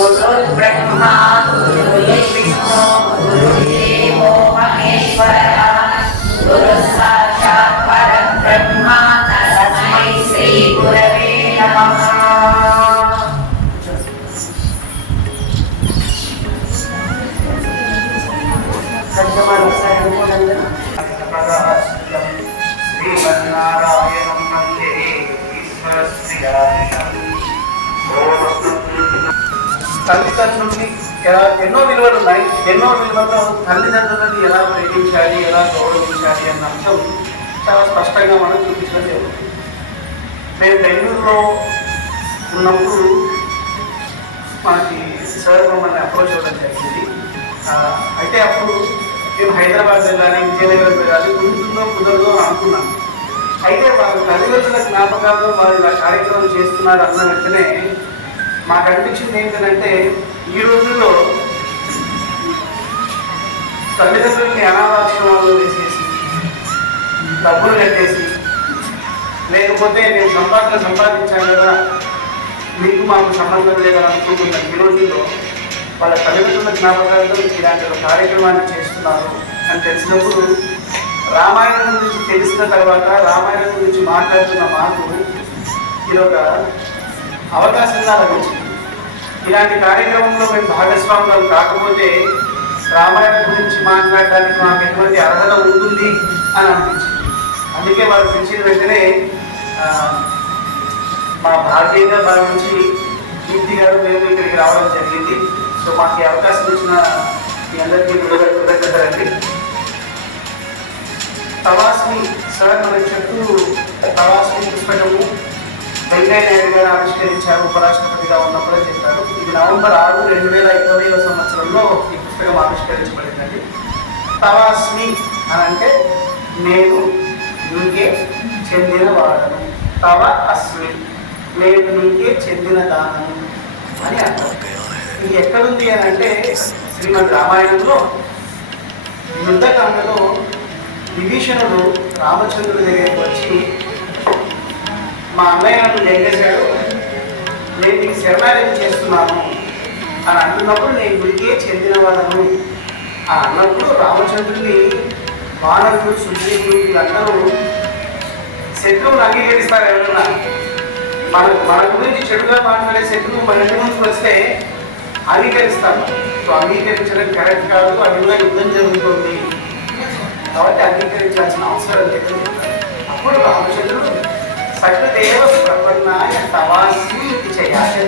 Color Brahma, color Vishnu, ఎన్నో విలువలు ఉన్నాయి. ఎన్నో విలువల్లో తల్లిదండ్రులని ఎలా ప్రేమించాలి ఎలా గౌరవించాలి అన్న అంశం చాలా స్పష్టంగా మనం చూపించలేదు మేము బెంగళూరులో ఉన్నప్పుడు మనకి సార్ మమ్మల్ని అప్రోచ్ అవ్వడం జరిగింది. అయితే అప్పుడు మేము హైదరాబాద్ వెళ్ళాలి విజయనగరం వెళ్ళాలి కుదురుతుందో కుదరదో అని అనుకున్నాం అయితే వాళ్ళు తల్లిదండ్రుల జ్ఞాపకాల్లో వాళ్ళు ఇలా కార్యక్రమం చేస్తున్నారు అన్న వెంటనే మాకు అనిపించింది ఏంటంటే ఈ రోజుల్లో తల్లిదండ్రుల్ని అనాథాశ్రమాల్లో వేసేసి డబ్బులు కట్టేసి లేకపోతే నేను సంపాదన సంపాదించాను కదా మీకు మాకు సంబంధం లేదని అనుకుంటున్నాను ఈ రోజుల్లో వాళ్ళ తల్లిదండ్రుల జ్ఞాపకాలతో ఇలాంటి ఒక కార్యక్రమాన్ని చేస్తున్నారు అని తెలిసినప్పుడు రామాయణం గురించి తెలిసిన తర్వాత రామాయణం గురించి మాట్లాడుతున్న మాకు ఇది ఒక అవకాశంగా లభించింది. ఇలాంటి కార్యక్రమంలో మేము భాగస్వాములు కాకపోతే రామాయణ గురించి మాట్లాడడానికి మాకు ఎటువంటి అర్హత ఉంటుంది అని అనిపించింది. అందుకే వారు పిలిచిన వెంటనే ఆ, మా భారతీయంగా భావించి కీర్తి గారు మేము ఇక్కడికి రావడం జరిగింది. సో మాకు ఈ అవకాశం ఇచ్చిన మీ అందరికీ విలువ కృతజ్ఞతలండి. తవాస్మి సార్ మనకి చెప్తూ తవాస్మి పుస్తకము వెంకయ్య నాయుడు గారు ఆవిష్కరించారు ఉపరాష్ట్రపతిగా ఉన్నప్పుడే చెప్పారు. ఇది నవంబర్ ఆరు రెండు వేల ఇరవై సంవత్సరంలో ఈ పుస్తకం ఆవిష్కరించబడిందండి. తవాస్మి అని అంటే నేను నీకే చెందిన వాడను. తవ అస్మి నేను నీకే చెందిన దానము అని అంటారు ఇది ఎక్కడుంది అని అంటే శ్రీమద్ రామాయణంలో యుద్ధకాండలో విభీషణుడు రామచంద్రుడి దగ్గరికి వచ్చి మా అన్నయ్య నన్ను జంగేశాడు నేను నీకు శరణాగతి చేస్తున్నాను అని అంటున్నప్పుడు నేను నీకే చెందినవాడను. ఆ అన్నప్పుడు రామచంద్రుడిని బాణకుడు సుగ్రీవుడు వీళ్ళందరూ శత్రువులు అంగీకరిస్తారు ఎవరన్నా మన మన గురించి చెడుగా మాట్లాడే శత్రువు మన ఇంటి నుంచి వస్తే అంగీకరిస్తాము సో అంగీకరించడం కరెక్ట్ కాదు అడిగిన యుద్ధం జరుగుతుంది. కాబట్టి అంగీకరించాల్సిన అవసరం లేదు. అప్పుడు రామచంద్రుడు సకృదేవ ప్రపన్నాయ తవాసి చేయాలి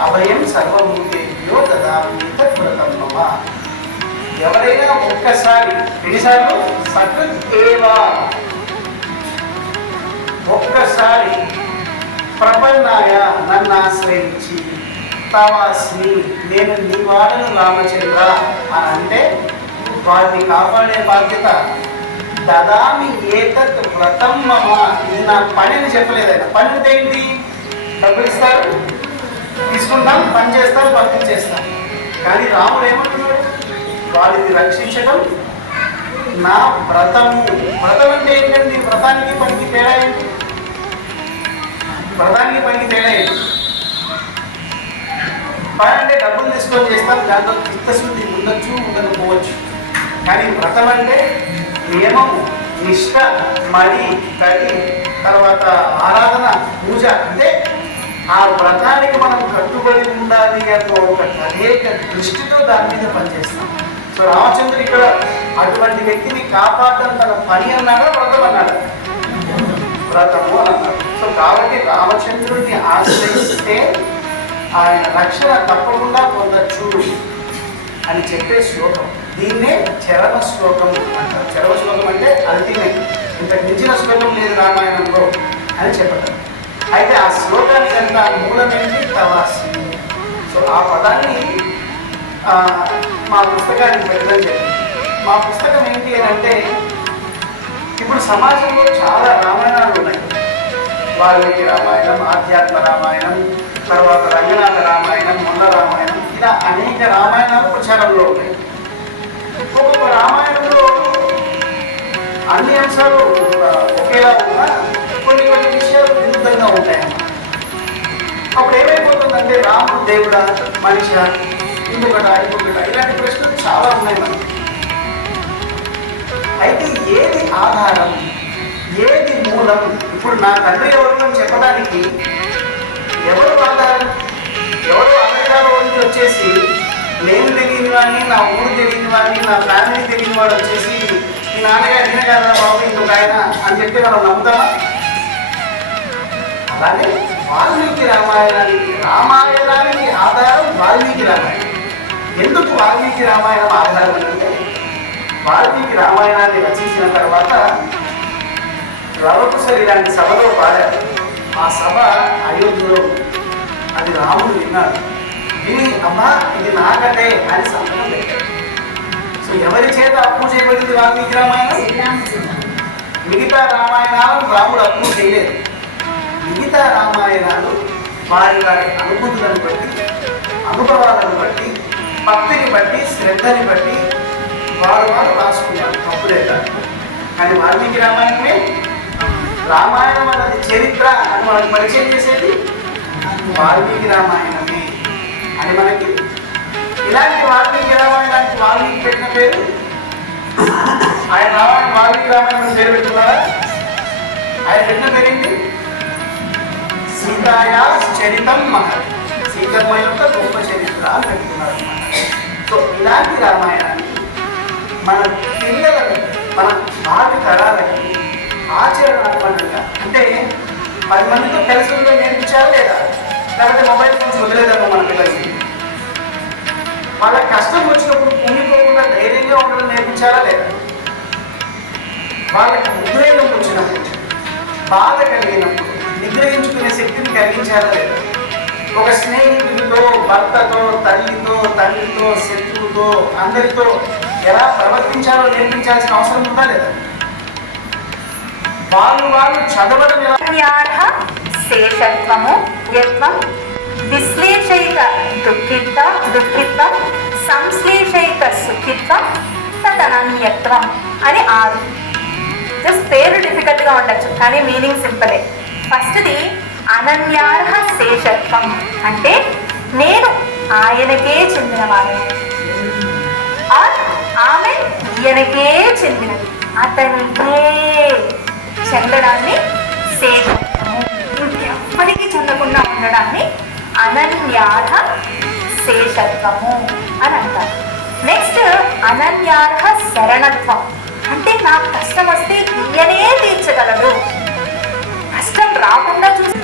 అభయం సర్వభూతేభ్యో దదామీత కృతం మమ ఎవరైనా ఒక్కసారి ఎన్నిసార్లు సకృత్ ఒక్కసారి ప్రపన్నాయ నన్ను ఆశ్రయించి తవాస్మి నేను నీ వాడను రామచంద్ర అని అంటే వారిని కాపాడే బాధ్యత దదామి ఏతత్ వ్రతం మమ. ఇది నా పని అని చెప్పలేదు ఆయన. పని అంటే ఏంటి? డబ్బులు ఇస్తారు తీసుకుంటాం పని చేస్తాం పంపించేస్తాం కానీ రాముడు ఏమంటున్నాడు? వారిని రక్షించడం నా వ్రతము. వ్రతం అంటే ఏంటండి? వ్రతానికి పనికి తేడా ఏంటి? వ్రతానికి పనికి తేడా ఏంటి? పని అంటే డబ్బులు తీసుకొని చేస్తాం దాంట్లో చిత్తశుద్ధి ఉండొచ్చు ఉండకపోవచ్చు. కానీ వ్రతం అంటే నియమము నిష్ట మడి తడి తర్వాత ఆరాధన పూజ అంటే ఆ వ్రతానికి మనం కట్టుబడి ఉండాలి అన్న ఒక అనేక దృష్టితో దాని మీద పనిచేస్తాం. సో రామచంద్రుడు ఇక్కడ అటువంటి వ్యక్తిని కాపాడడం తన పని అన్నాడా వ్రతం అన్నాడు. వ్రతము అని సో కాబట్టి రామచంద్రుడిని ఆశ్రయిస్తే ఆయన రక్షణ తప్పకుండా పొందచ్చు. అని చెప్పే శ్లోకం. దీన్నే చరవ శ్లోకం అంటారు. చరవ శ్లోకం అంటే అల్టిమేట్ ఇంతకు మించిన శ్లోకం లేదు రామాయణంలో అని చెప్పటం. అయితే ఆ శ్లోకానికి అంత మూలమేంటి తవాసి. సో ఆ పదాన్ని మా పుస్తకానికి పెట్టడం జరిగింది మా పుస్తకం ఏంటి అని అంటే ఇప్పుడు సమాజంలో చాలా రామాయణాలు ఉన్నాయి. వాల్మీకి రామాయణం ఆధ్యాత్మ రామాయణం తర్వాత రంగనాథ రామాయణం మొన్న రామాయణం ఇలా అనేక రామాయణాలు ప్రచారంలో ఉన్నాయి. ఒక్కొక్క రామాయణంలో అన్ని అంశాలు ఒకేలా ఉన్నా కొన్ని కొన్ని విషయాలు విరుద్ధంగా ఉంటాయన్నమాట అప్పుడు ఏమైపోతుందంటే రాముడు దేవుడా మనిషి ఇంకొకట ఇంకొకట ఇలాంటి ప్రశ్నలు చాలా ఉన్నాయి మనకి. అయితే ఏది ఆధారం? ఏది మూలం? ఇప్పుడు నా తండ్రి ఎవరు అని చెప్పడానికి? ఎవరు వాళ్ళ ఎవరు అమెరికాలో నుంచి వచ్చేసి నేను తెలియని వాడిని నా ఊరు తెలియని వాడిని నా ఫ్యామిలీ తెలియని వాడు వచ్చేసి మీ నాన్నగారు ఈయన కదా బాబు ఇంకొక ఆయన అని చెప్పి మనం నమ్ముతామా? అలానే వాల్మీకి రామాయణానికి రామాయణానికి ఆధారం వాల్మీకి రామాయణం. ఎందుకు వాల్మీకి రామాయణం ఆధారం అంటే వాల్మీకి రామాయణాన్ని రచించిన తర్వాత రవకుశలు ఇలాంటి సభలో పాడారు. ఆ సభ అయోధ్యలో అది రాముడు విన్నాడు విని అమ్మా ఇది నాకటే అని సంతకం సో ఎవరి చేత అప్పు చేయబడింది వాల్మీకి రామాయణం మిగతా రామాయణాలు రాముడు అప్పు చేయలేదు. మిగతా రామాయణాలు వారి వారి అనుభూతులను బట్టి అనుభవాలను బట్టి భక్తిని బట్టి శ్రద్ధని బట్టి వారు వారు రాసుకున్నారు. తప్పులేదా. కానీ వాల్మీకి రామాయణమే? రామాయణం అన్నది చరిత్ర అని మనకు పరిచయం చేసేది వాల్మీకి రామాయణమే అని మనకి ఇలాంటి వాల్మీకి రామాయణానికి వాల్మీకి పెట్టిన పేరు. ఆయన రామాయణ వాల్మీకి రామాయణం పేరు పెట్టుకున్నారా? ఆయన పెట్టిన పేరేంటి? సీతాయా చరితం మహత్. సీతమ్మ యొక్క గొప్ప చరిత్ర అని పెట్టుకున్నారు. సో ఇలాంటి రామాయణాన్ని మన పిల్లలకు మన భావి తరాలకి ఆచరణాత్మకంగా అంటే పది మందితో కలిసి ఉండే నేర్పించారా లేదా? లేకపోతే మొబైల్ ఫోన్స్ వదిలేదమ్మా మన పిల్లలకి? వాళ్ళ కష్టం వచ్చినప్పుడు పొంగిపోకుండా ధైర్యంగా ఉండడం నేర్పించారా లేదా? వాళ్ళకి ఉద్రేకం వచ్చినప్పుడు బాధ కలిగినప్పుడు నిగ్రహించుకునే శక్తిని కలిగించారా లేదా? ఒక స్నేహితుడితో భర్తతో తల్లితో తండ్రితో శత్రువుతో అందరితో ఎలా ప్రవర్తించాలో నేర్పించాల్సిన అవసరం ఉందా లేదా? వాళ్ళు వాళ్ళు చదవడం ఎలా? జ్ఞాన శేషత్వము యత్వం విశ్లేషయిక దుఃఖిత దుఃఖిత్వం సంశ్లేషయిక సుఖిత్వం తదనన్యత్వం అని ఆరు. జస్ట్ పేరు డిఫికల్ట్గా ఉండొచ్చు కానీ మీనింగ్ సింపులే ఫస్ట్ది అనన్యార్హ శేషత్వం. అంటే నేను ఆయనకే చెందినవాడు ఆర్ ఆమె ఈయనకే చెందినది. అతనికే. చెందడాన్ని శేషత్వము ఇంకెప్పటికీ చెందకుండా ఉండడాన్ని అనన్యార్హ శేషత్వము అని అంటారు. నెక్స్ట్ అనన్యార్హ శరణత్వం. అంటే నాకు కష్టం వస్తే ఈయనే తీర్చగలడు కష్టం రాకుండా చూసి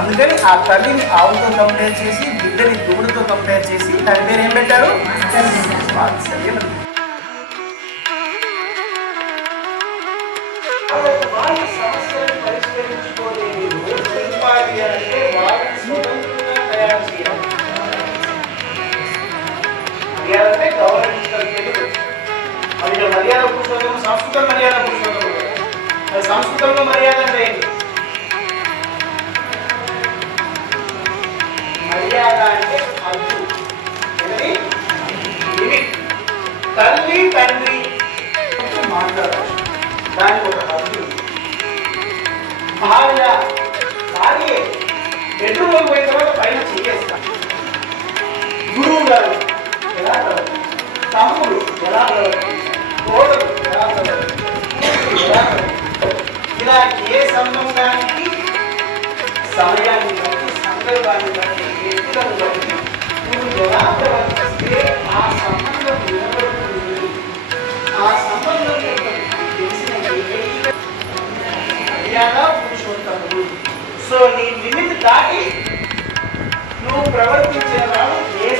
అందుకని ఆ తల్లిని ఆవుతో కంపేర్ చేసి బిడ్డని దుగుడుతో కంపేర్ చేసి దాని పేరు ఏం పెట్టారు వాత్సల్యం మర్యాద అది ఇక్కడ మర్యాద పురుషోత్తము సంస్కృత మర్యాద పురుషోత్తము. అది సంస్కృతంలో మర్యాద అంటే ఏంటి? మర్యాద అంటే తల్లి తండ్రి మాట్లాడాలి దానికి ఒక భార్య తమ్ముడు ఎలా కోడలు ఎలా ఇలా ఏ సంబంధానికి సమయాన్ని బట్టి సందర్భాన్ని బట్టి వ్యక్తులను బట్టి నువ్వు ఎలా ప్రవర్తిస్తే ఆ సంబంధం నిలబడుతుంది. ఆ సంబంధం తెలిసిన ఏకైక మర్యాద పురుషోత్తముడు. సో నీ లిమిట్ దాటి నువ్వు ప్రవర్తించిన వాడు ఏ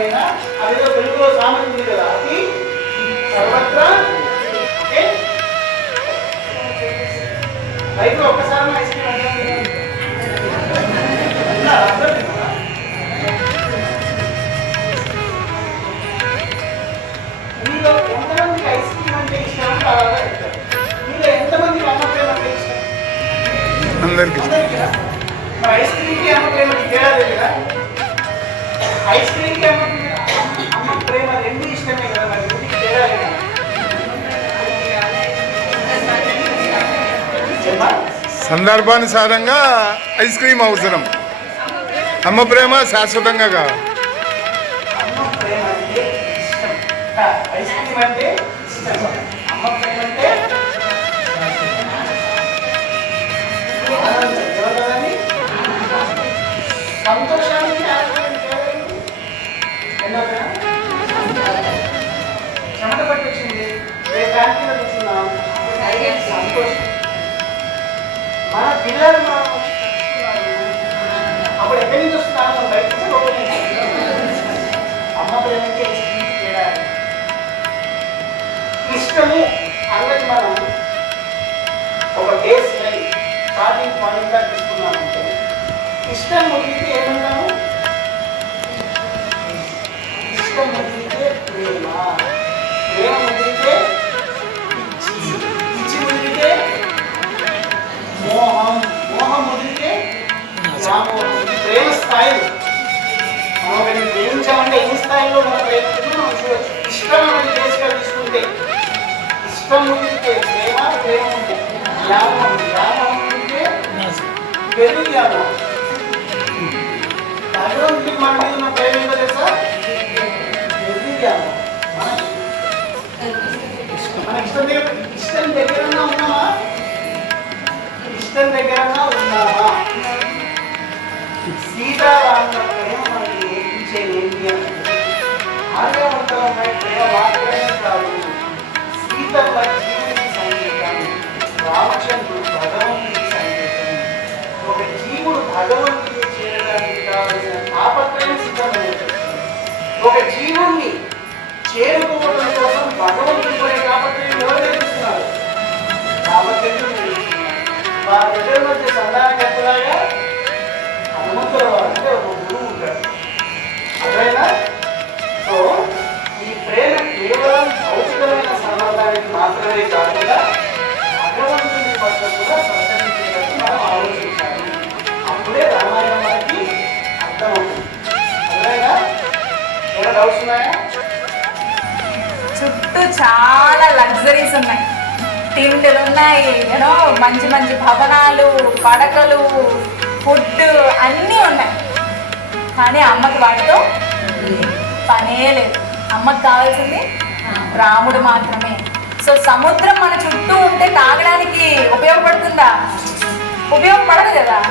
అదేదో తెలుగులో సామెత ఉంది కదా అది సర్వత్రా గర్భానుసారంగా ఐస్ క్రీమ్ అవసరం. అమ్మ ప్రేమ శాశ్వతంగా కావాలి అమ్మ మన పిల్లలు మనం అప్పుడు ఎక్కడి నుంచి వస్తుంది ఆనందం బయట అమ్మ ఇష్టం ఇష్టము అన్నది మనం ఒక బేస్ లైన్ స్టార్టింగ్ తీసుకున్నామంటే ఇష్టం ఇష్టం ఉంటే ప్రేమ ప్రేమ ఉంటే వ్యామోహం యాభం ఉంటే పెరుగు వ్యామోహం భగవంతుడికి మన మీద ఉన్న ప్రేమ ఏంటో తెలుసా పెరుగు మన ఇష్టం దగ్గర ఇష్టం దగ్గరన్నా ఉన్నామా ఇష్టం దగ్గరన్నా ఉన్నామా సీతారాముల వారిద్దరి హనుమంతుల ఒక గురువు ఉంటాడు. అర్థమైనా సో ఈ ప్రేమ కేవలం భౌతికమైన సంబంధానికి మాత్రమే కాకుండా భగవంతుని పట్ల కూడా మనం ఆలోచించాలి. అప్పుడే రామాయణం మనకి అర్థమవుతుంది. అర్థమైనా ఏమైనా డౌట్స్ ఉన్నాయా? చుట్టూ చాలా లగ్జరీస్ ఉన్నాయి. తిండిలు ఉన్నాయి యూనో మంచి మంచి భవనాలు పడకలు ఫుడ్ అన్నీ ఉన్నాయి. కానీ అమ్మకి వాటితో పనే లేదు. అమ్మకి కావాల్సింది రాముడు మాత్రమే. సో సముద్రం మన చుట్టూ ఉంటే తాగడానికి ఉపయోగపడుతుందా? ఉపయోగపడదు కదా.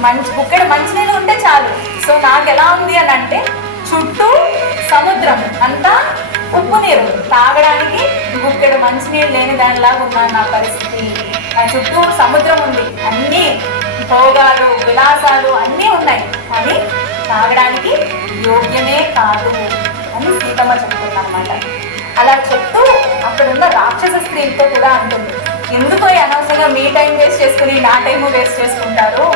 మంచి బుక్కడి మంచినీళ్ళు ఉంటే చాలు. సో నాకు ఎలా ఉంది అని అంటే చుట్టూ సముద్రం. అంతా ఉప్పు నీరు. తాగడానికి బుక్కడు మంచినీళ్ళు లేని దానిలాగా ఉన్నాను నా పరిస్థితి. నా చుట్టూ సముద్రం ఉంది. అన్నీ భోగాలు విలాసాలు అన్నీ ఉన్నాయి. కానీ తాగడానికి యోగ్యమే కాదు అని సీతమ్మ చెప్తుందన్నమాట అలా చెప్తూ అక్కడ ఉన్న రాక్షస స్త్రీలతో కూడా అంటుంది. ఎందుకో అనవసరంగా మీ టైం వేస్ట్ చేసుకుని నా టైం వేస్ట్ చేసుకుంటారు?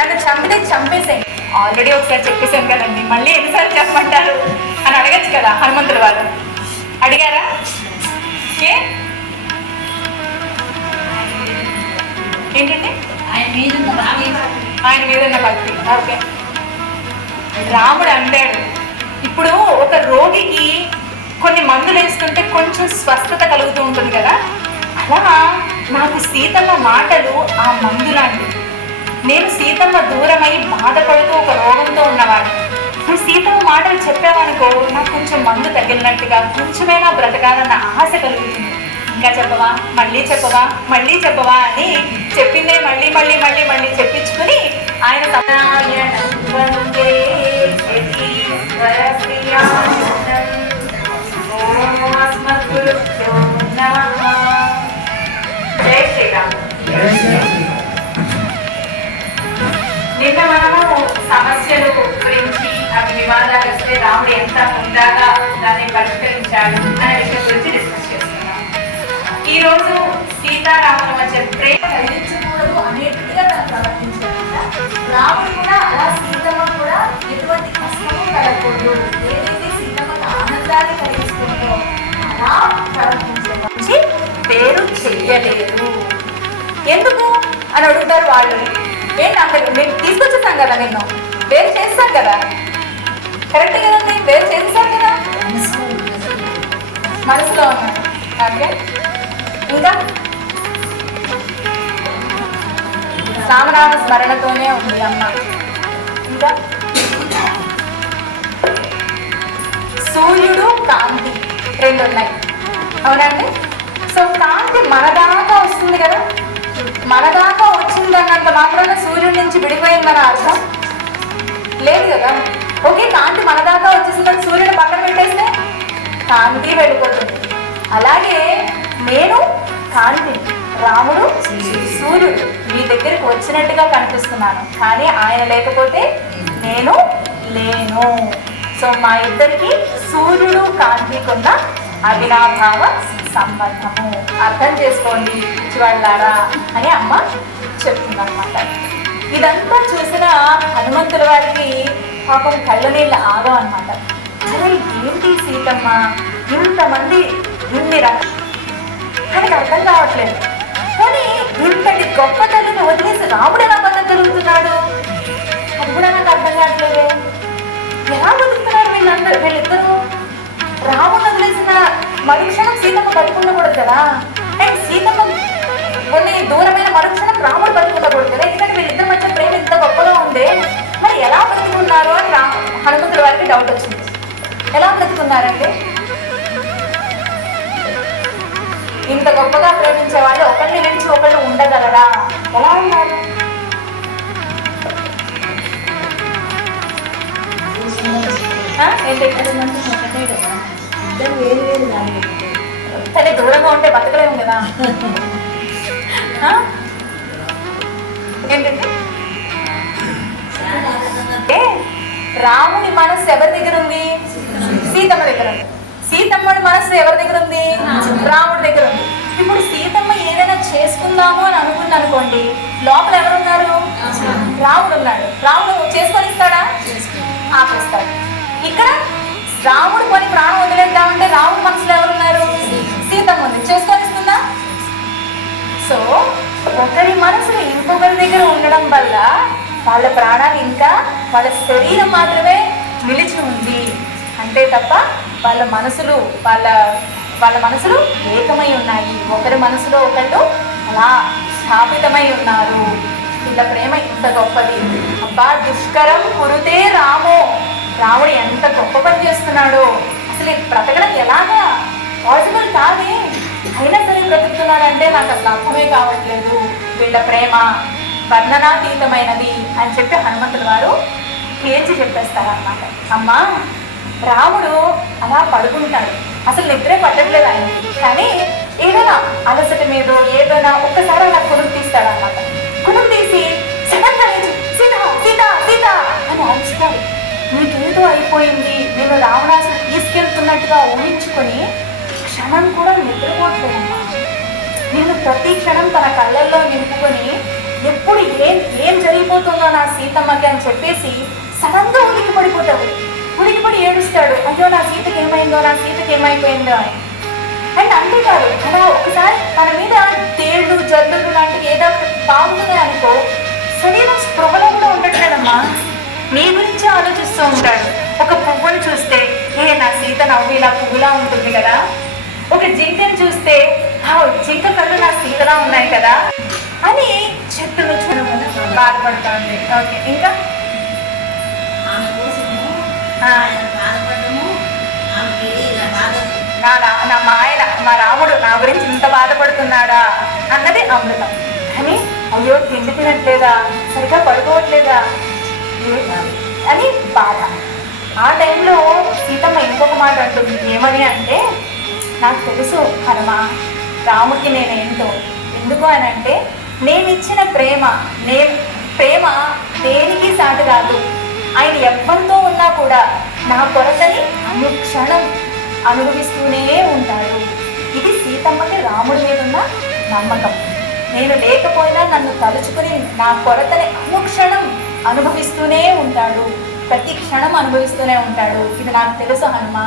నన్ను చంపితే చంపేసాయి. ఆల్రెడీ ఒకసారి చెప్పేశాను కదండి మళ్ళీ ఎన్నిసార్లు చెప్పమంటారు? అని అడగచ్చు కదా హనుమంతుల వారు అడిగారా? ఏ? ఏంటండి? ఆయన మీద ఆయన మీద ఉన్న భక్తి. ఓకే. రాముడు అంటాడు ఇప్పుడు ఒక రోగికి కొన్ని మందులు వేస్తుంటే కొంచెం స్వస్థత కలుగుతూ ఉంటుంది కదా? అలా నాకు సీతమ్మ మాటలు ఆ మందు లాంటివి నేను సీతమ్మ దూరమై బాధపడుతూ ఒక రోగంతో ఉన్నవాడిని. నువ్వు సీతమ్మ మాటలు చెప్పావనుకో నాకు కొంచెం మందు తగిలినట్టుగా కొంచెమైనా బ్రతకాలన్న ఆశ కలుగుతుంది. ఇంకా చెప్పవా? మళ్ళీ చెప్పవా? మళ్ళీ చెప్పవా అని చెప్పిందే మళ్ళీ మళ్ళీ మళ్ళీ మళ్ళీ చెప్పించుకుని ఆయన దాకా దాన్ని పరిష్కరించాలి అనే విషయం గురించి డిస్కస్ చేస్తున్నాం. ఈ రోజు సీతారాముల మధ్య ప్రేమ కలిగించకూడదు అనేట్టుగా తను ప్రవర్తించకుండా రాముడు కూడా అలా సీతమ్మ కూడా ఎటువంటి కష్టము కలగకూడదు. ఏదైతే సీతమ్మకు ఆనందాన్ని కలిగిస్తుందో అలా ప్రవర్తించే పేరు చెయ్యలేదు. ఎందుకు అని అడుగుతారు వాళ్ళు. ఏంటి అక్కడ మేము తీసుకొచ్చేసాం కదా నిన్ను. వేరు చేస్తాం కదా. కరెక్ట్ కదండి. వేరు చేసాం కదా. మనసులో ఓకే. ఇంకా? సామనామ స్మరణతోనే ఉంది అమ్మ. ఇంకా? సూర్యుడు కాంతి రెండు ఉన్నాయి. అవునండి? సో కాంతి మన దాకా వస్తుంది కదా. మన దాకా వచ్చిందన్నంత మాత్రమే సూర్యుడి నుంచి విడిపోయిందని అర్థం. లేదు కదా. ఓకే కాంతి మన దాకా వచ్చేసిందని సూర్యుడు పక్కన పెట్టేస్తే కాంతి వెళ్ళిపోతుంది. అలాగే నేను కాంతి రాముడు సూర్యుడు మీ దగ్గరికి వచ్చినట్టుగా కనిపిస్తున్నాను. కానీ ఆయన లేకపోతే నేను లేను. సో మా ఇద్దరికి సూర్యుడు కాంతికున్న అవినాభావ సంబంధము. అర్థం చేసుకోండి పిచ్చివాళ్ళారా అని అమ్మ చెప్తుందన్నమాట. ఇదంతా చూసిన హనుమంతుల వారికి పాపం కళ్ళ నీళ్ళు ఆగం అనమాట అరే ఏంటి సీతమ్మ? ఇంతమంది ఇన్ని రకాల అర్థం కావట్లేదు. కానీ ఇంతటి గొప్ప తల్లిని వదిలేసి రాముడు ఎలా బతకగలుగుతున్నాడు? అది కూడా నాకు అర్థం కావట్లేదే. ఎలా బతుకుతున్నారు వీళ్ళందరూ వీళ్ళిద్దరూ? రాముడు వదిలేసిన మరుక్షణం సీతమ్మ బతుకుండకూడదు కదా? అండ్ సీతమ్మ కొన్ని దూరమైన మరుక్షణం రాముడు బతుకుండకూడదు కదా? ఎందుకంటే వీళ్ళిద్దరి మధ్య ప్రేమ ఇంత గొప్పగా ఉంది. ఎలా బ్రతుకున్నారు అని రా హనుమంతుల వారికి డౌట్ వచ్చింది. ఎలా బ్రతుకున్నారండి? ఇంత గొప్పగా ప్రేమించే వాళ్ళు ఒకరిని విడిచి ఒకళ్ళు ఉండగలరా? ఎలా ఉన్నారు? ఏంటి? సరే దూరంగా ఉంటే బతకలేము కదా. ఏంటంటే రాముడి మనస్సు ఎవరి దగ్గర ఉంది? సీతమ్మ దగ్గర ఉంది. సీతమ్మడి మనస్సు ఎవరి దగ్గర ఉంది? రాముడి దగ్గర ఉంది. ఇప్పుడు సీతమ్మ ఏదైనా చేసుకుందాము అని అనుకుంది అనుకోండి లోపల ఎవరున్నారు? రాముడు ఉన్నాడు. రాముడు చేసుకొని ఇస్తాడా? ఆపేస్తాడు. ఇక్కడ రాముడు కొని ప్రాణం వదిలేద్దామంటే రాముడు మనసులో ఎవరున్నారు? సీతమ్మ ఉంది. చేసుకొని ఇస్తుందా? సో ఒకరి మనసులు ఇంకొకరి దగ్గర ఉండడం వల్ల వాళ్ళ ప్రాణాలు ఇంకా వాళ్ళ శరీరం మాత్రమే నిలిచి ఉంది. అంతే తప్ప వాళ్ళ మనసులు వాళ్ళ వాళ్ళ మనసులు ఏకమై ఉన్నాయి. ఒకరి మనసులో ఒకళ్ళు అలా స్థాపితమై ఉన్నారు. వీళ్ళ ప్రేమ ఇంత గొప్పది. అబ్బా దుష్కరం కురుతే రామో. రాముడు ఎంత గొప్ప పని చేస్తున్నాడో. అసలు బ్రతకడం ఎలాగా? పాసిబుల్ కాదే. అయినా సరే బ్రతుకుతున్నాడంటే నాకు అసలు అర్థమే కావట్లేదు. వీళ్ళ ప్రేమ వర్ణనాతీతమైనది అని చెప్పి హనుమంతుల వారు తేల్చి చెప్పేస్తారన్నమాట. అమ్మా రాముడు అలా పడుకుంటాడు. అసలు నిద్రే పట్టట్లేదు ఆయన. కానీ ఏదైనా అలసట మీద ఏదైనా ఒక్కసారి అలా కొనుక్కు తీస్తాడు అనమాట కొనుక్కు తీసి సడన్ సీత సీత సీత అని అరుస్తాడు. నీకేదో అయిపోయింది. నేను రావణాసుడు తీసుకెళ్తున్నట్టుగా ఊహించుకొని క్షణం కూడా నిద్రపోవట్లేదమ్మా నిన్ను ప్రతి క్షణం తన కళ్ళల్లో నింపుకొని ఎప్పుడు ఏం ఏం జరిగిపోతుందో నా సీతమ్మకి అని చెప్పేసి సడన్గా ఉలికి పడిపోతాడు ఉలికి పడి ఏడుస్తాడు. అయ్యో నా సీతకి ఏమైందో నా సీతకి ఏమైపోయిందో అని. అండ్ అంతేకాదు అలా ఒకసారి తన మీద తేళ్ళు జల్లులు లాంటివి ఏదో ఒకటి బాగుంటుంది అనుకో శరీరం స్పృహలో కూడా ఉండట్లేదమ్మా నీ గురించి ఆలోచిస్తూ ఉంటాడు. ఒక పువ్వును చూస్తే ఏ నా సీత నవ్వు ఇలా పువ్వులా ఉంటుంది కదా. ఒక జింకను చూస్తే జింక కళ్ళు నా సీతలా ఉన్నాయి కదా అని చెట్టును చూడమని బాధపడుతుంది. ఓకే ఇంకా? ఆమె నా నా మా ఆయన మా రాముడు నా గురించి ఇంత బాధపడుతున్నాడా అన్నది అమృతం. అని అయ్యో తిండి తినట్లేదా? సరిగ్గా పడుకోవట్లేదా? అని బాధ. ఆ టైంలో సీతమ్మ ఇంకొక మాట అంటుంది. ఏమని అంటే నాకు తెలుసు హనుమ రాముడికి ఏంటో ఎందుకు అని అంటే నేను ఇచ్చిన ప్రేమ నే ప్రేమ దేనికి సాటి రాదు ఆయన ఎవరితో ఉన్నా కూడా నా కొరతని అనుక్షణం అనుభవిస్తూనే ఉంటాడు. ఇది సీతమ్మకి రాముడి మీద ఉన్న నమ్మకం. నేను లేకపోయినా నన్ను తలుచుకుని నా కొరతని అనుక్షణం అనుభవిస్తూనే ఉంటాడు. ప్రతి క్షణం అనుభవిస్తూనే ఉంటాడు. ఇది నాకు తెలుసు హనుమ.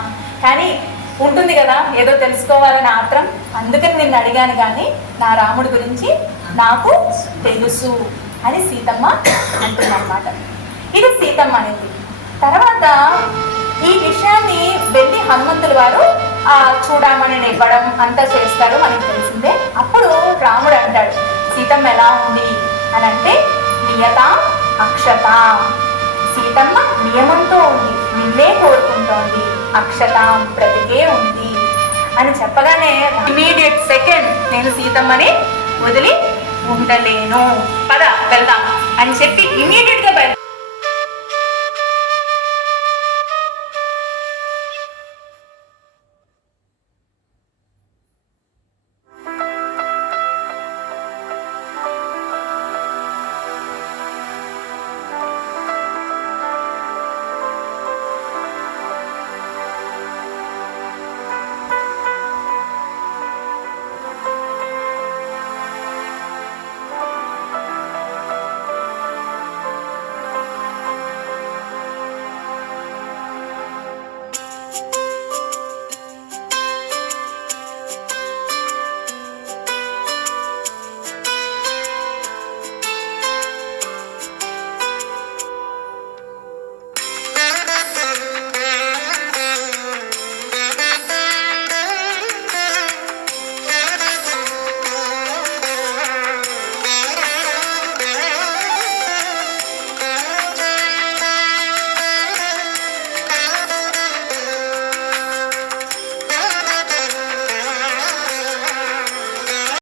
కానీ ఉంటుంది కదా ఏదో తెలుసుకోవాలని ఆత్రం. అందుకని నేను అడిగాను కానీ నా రాముడి గురించి నాకు తెలుసు అని సీతమ్మ అంటుందన్నమాట. ఇది సీతమ్మ అనేది. తర్వాత ఈ విషయాన్ని వెళ్ళి హనుమంతుల వారు ఆ చూడమని ఇవ్వడం అంతా చేస్తారు మనకు తెలిసిందే. అప్పుడు రాముడు అంటాడు సీతమ్మ ఎలా ఉంది? అని అంటే నియత అక్షత. సీతమ్మ నియమంతో ఉంది. నిన్నే కోరుకుంటోంది. అక్షత బ్రతికే ఉంది. అని చెప్పగానే ఇమీడియట్ సెకండ్ నేను సీతమ్మని వదిలి ఉండలేను. పద వెళ్దాం అని చెప్పి ఇమీడియట్గా బయట